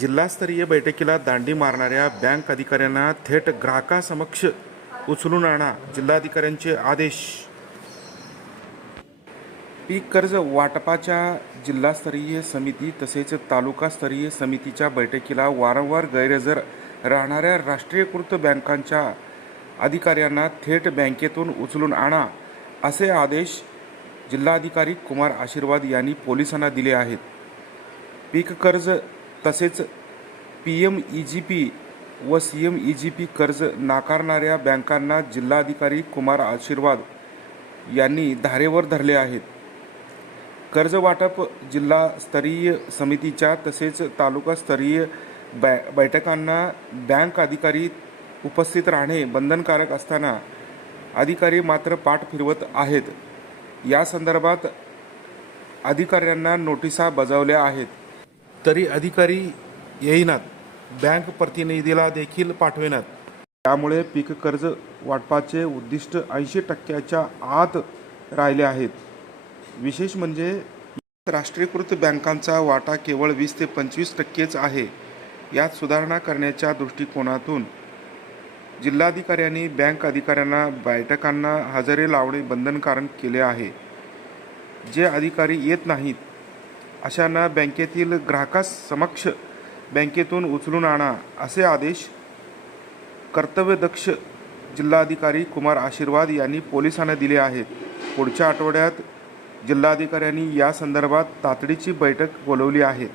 जिल्हास्तरीय बैठकीला दांडी मारणाऱ्या बँक अधिकाऱ्यांना थेट ग्राहकासमक्ष उचलून आणा जिल्हाधिकाऱ्यांचे आदेश. पीक कर्ज वाटपाच्या जिल्हास्तरीय समिती तसेच तालुकास्तरीय समितीच्या बैठकीला वारंवार गैरहजर राहणाऱ्या राष्ट्रीयकृत बँकांच्या अधिकाऱ्यांना थेट बँकेतून उचलून आणा असे आदेश जिल्हाधिकारी कुमार आशीर्वाद यांनी पोलिसांना दिले आहेत. पीक कर्ज तसेच P M E G P व C M E G P कर्ज नाकारणाऱ्या बँकांना जिल्हाधिकारी कुमार आशीर्वाद यांनी धारेवर धरले आहेत. कर्जवाटप जिल्हास्तरीय समितीच्या तसेच तालुकास्तरीय बॅ बैठकांना बँक अधिकारी उपस्थित राहणे बंधनकारक असताना अधिकारी मात्र पाठ फिरवत आहेत. या संदर्भात अधिकाऱ्यांना नोटिसा बजावल्या आहेत. तरी अधिकारी येईनात. बँक प्रतिनिधीला देखील पाठविनात त्यामुळे पीक कर्ज वाटपाचे उद्दिष्ट ऐंशी टक्क्याच्या आत राहिले आहेत. विशेष म्हणजे राष्ट्रीयकृत बँकांचा वाटा केवळ वीस ते पंचवीस टक्केच आहे. यात सुधारणा करण्याच्या दृष्टिकोनातून जिल्हाधिकाऱ्यांनी बँक अधिकाऱ्यांना बैठकांना हजेरी लावणे बंधनकारक केले आहे. जे अधिकारी येत नाहीत अशांना बँकेतील ग्राहकास समक्ष बँकेतून उचलून आणा असे आदेश कर्तव्यदक्ष जिल्हाधिकारी कुमार आशीर्वाद यांनी पोलिसांना दिले आहेत. पुढच्या आठवड्यात जिल्हाधिकाऱ्यांनी या संदर्भात तातडीची बैठक बोलवली आहे.